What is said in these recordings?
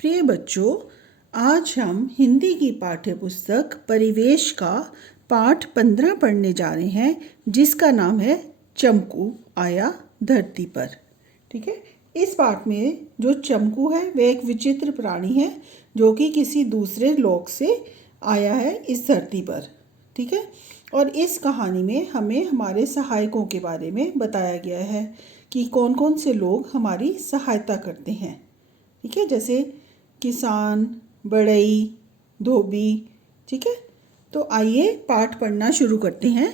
प्रिय बच्चों, आज हम हिंदी की पाठ्य पुस्तक परिवेश का पाठ 15 पढ़ने जा रहे हैं, जिसका नाम है चमकू आया धरती पर। ठीक है। इस पाठ में जो चमकू है वह एक विचित्र प्राणी है जो कि किसी दूसरे लोक से आया है इस धरती पर। ठीक है। और इस कहानी में हमें हमारे सहायकों के बारे में बताया गया है कि कौन कौन से लोग हमारी सहायता करते हैं। ठीक है। जैसे किसान, बढ़ई, धोबी। ठीक है। तो आइए पाठ पढ़ना शुरू करते हैं।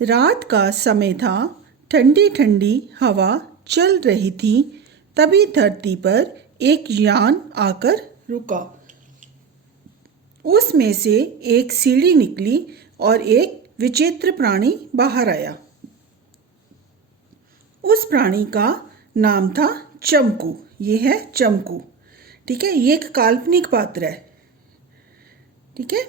रात का समय था, ठंडी ठंडी हवा चल रही थी। तभी धरती पर एक यान आकर रुका। उसमें से एक सीढ़ी निकली और एक विचित्र प्राणी बाहर आया। उस प्राणी का नाम था चमकू। ये है चमकू। ठीक है। ये एक काल्पनिक पात्र है। ठीक है।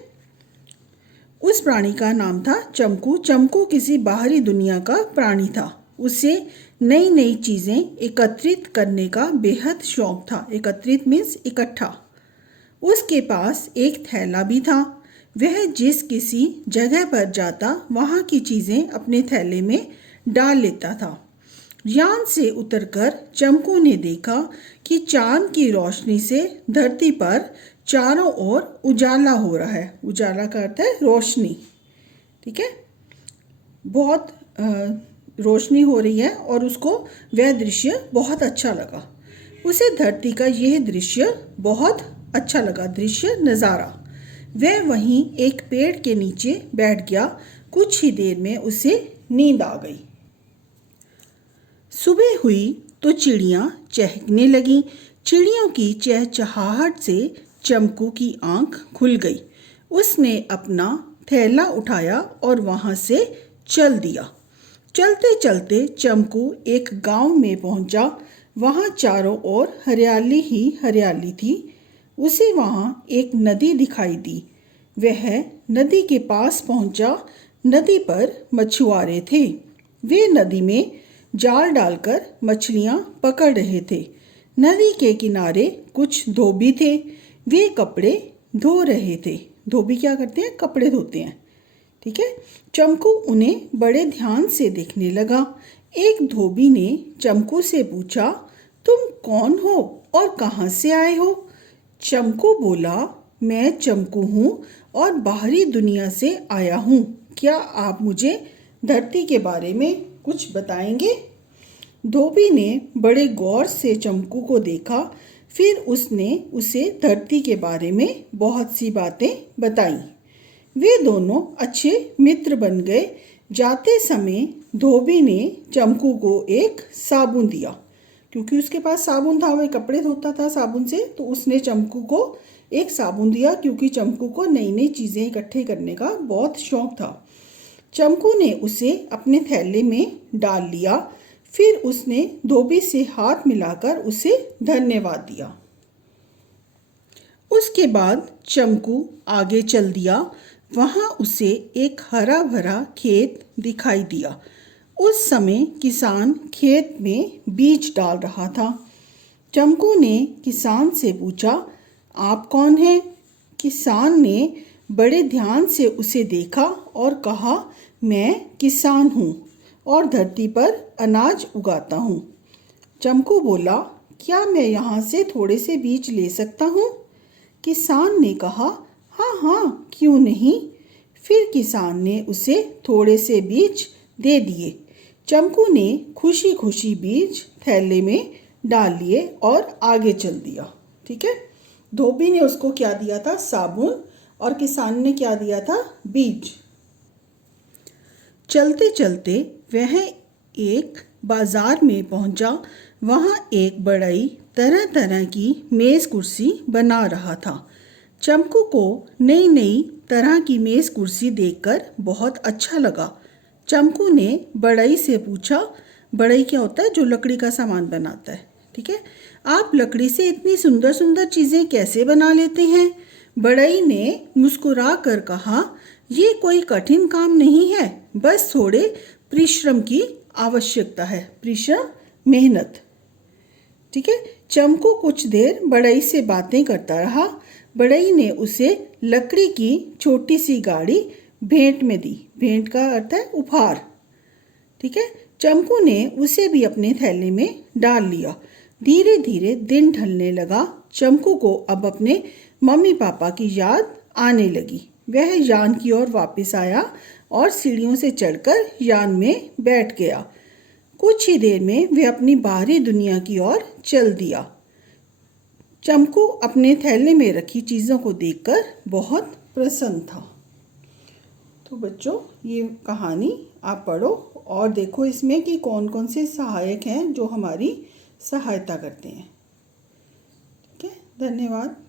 उस प्राणी का नाम था चमकू। चमकू किसी बाहरी दुनिया का प्राणी था। उसे नई नई चीज़ें एकत्रित करने का बेहद शौक था। एकत्रित मीन्स इकट्ठा। उसके पास एक थैला भी था। वह जिस किसी जगह पर जाता वहाँ की चीज़ें अपने थैले में डाल लेता था। यान से उतरकर चमकू ने देखा कि चांद की रोशनी से धरती पर चारों ओर उजाला हो रहा है। उजाला का अर्थ है रोशनी। ठीक है। बहुत रोशनी हो रही है और उसको वह दृश्य बहुत अच्छा लगा। उसे धरती का यह दृश्य बहुत अच्छा लगा। दृश्य, नज़ारा। वह वहीं एक पेड़ के नीचे बैठ गया। कुछ ही देर में उसे नींद आ गई। सुबह हुई तो चिड़ियाँ चहकने लगीं। चिड़ियों की चहचहाहट से चमकू की आंख खुल गई। उसने अपना थैला उठाया और वहाँ से चल दिया। चलते चलते चमकू एक गांव में पहुँचा। वहाँ चारों ओर हरियाली ही हरियाली थी। उसे वहाँ एक नदी दिखाई दी। वह नदी के पास पहुँचा। नदी पर मछुआरे थे। वे नदी में जाल डालकर मछलियाँ पकड़ रहे थे। नदी के किनारे कुछ धोबी थे। वे कपड़े धो रहे थे। धोबी क्या करते हैं? कपड़े धोते हैं। ठीक है। चमकू उन्हें बड़े ध्यान से देखने लगा। एक धोबी ने चमकू से पूछा, तुम कौन हो और कहाँ से आए हो? चमकू बोला, मैं चमकू हूँ और बाहरी दुनिया से आया हूँ। क्या आप मुझे धरती के बारे में कुछ बताएंगे? धोबी ने बड़े गौर से चमकू को देखा। फिर उसने उसे धरती के बारे में बहुत सी बातें बताईं। वे दोनों अच्छे मित्र बन गए। जाते समय धोबी ने चमकू को एक साबुन दिया। क्योंकि उसके पास साबुन था, वह कपड़े धोता था साबुन से, तो उसने चमकू को एक साबुन दिया, क्योंकि चमकू को नई नई चीज़ें इकट्ठे करने का बहुत शौक था। चमकू ने उसे अपने थैले में डाल लिया। फिर उसने धोबी से हाथ मिलाकर उसे धन्यवाद दिया। उसके बाद चमकू आगे चल दिया। वहाँ उसे एक हरा भरा खेत दिखाई दिया। उस समय किसान खेत में बीज डाल रहा था। चमकू ने किसान से पूछा, आप कौन हैं? किसान ने बड़े ध्यान से उसे देखा और कहा, मैं किसान हूँ और धरती पर अनाज उगाता हूँ। चमकू बोला, क्या मैं यहाँ से थोड़े से बीज ले सकता हूँ? किसान ने कहा, हाँ हाँ, क्यों नहीं। फिर किसान ने उसे थोड़े से बीज दे दिए। चमकू ने खुशी खुशी बीज थैले में डाल लिए और आगे चल दिया। ठीक है। धोबी ने उसको क्या दिया था? साबुन। और किसान ने क्या दिया था? बीज। चलते चलते वह एक बाजार में पहुंचा। वहां एक बढ़ई तरह तरह की मेज़ कुर्सी बना रहा था। चमकू को नई नई तरह की मेज़ कुर्सी देखकर बहुत अच्छा लगा। चमकू ने बढ़ई से पूछा, बढ़ई क्या होता है? जो लकड़ी का सामान बनाता है। ठीक है। आप लकड़ी से इतनी सुंदर सुंदर चीज़ें कैसे बना लेते हैं? बढ़ई ने मुस्कुरा कर कहा, ये कोई कठिन काम नहीं है, बस थोड़े परिश्रम की आवश्यकता है। परिश्रम, मेहनत। ठीक है। चमकू कुछ देर बढ़ई से बातें करता रहा। बढ़ई ने उसे लकड़ी की छोटी सी गाड़ी भेंट में दी। भेंट का अर्थ है उपहार। ठीक है। चमकू ने उसे भी अपने थैले में डाल लिया। धीरे धीरे दिन ढलने लगा। चमकू को अब अपने मम्मी पापा की याद आने लगी। वह यान की ओर वापस आया और सीढ़ियों से चढ़कर यान में बैठ गया। कुछ ही देर में वह अपनी बाहरी दुनिया की ओर चल दिया। चमकू अपने थैले में रखी चीज़ों को देखकर बहुत प्रसन्न था। तो बच्चों, ये कहानी आप पढ़ो और देखो इसमें कि कौन कौन से सहायक हैं जो हमारी सहायता करते हैं। ठीक है, धन्यवाद।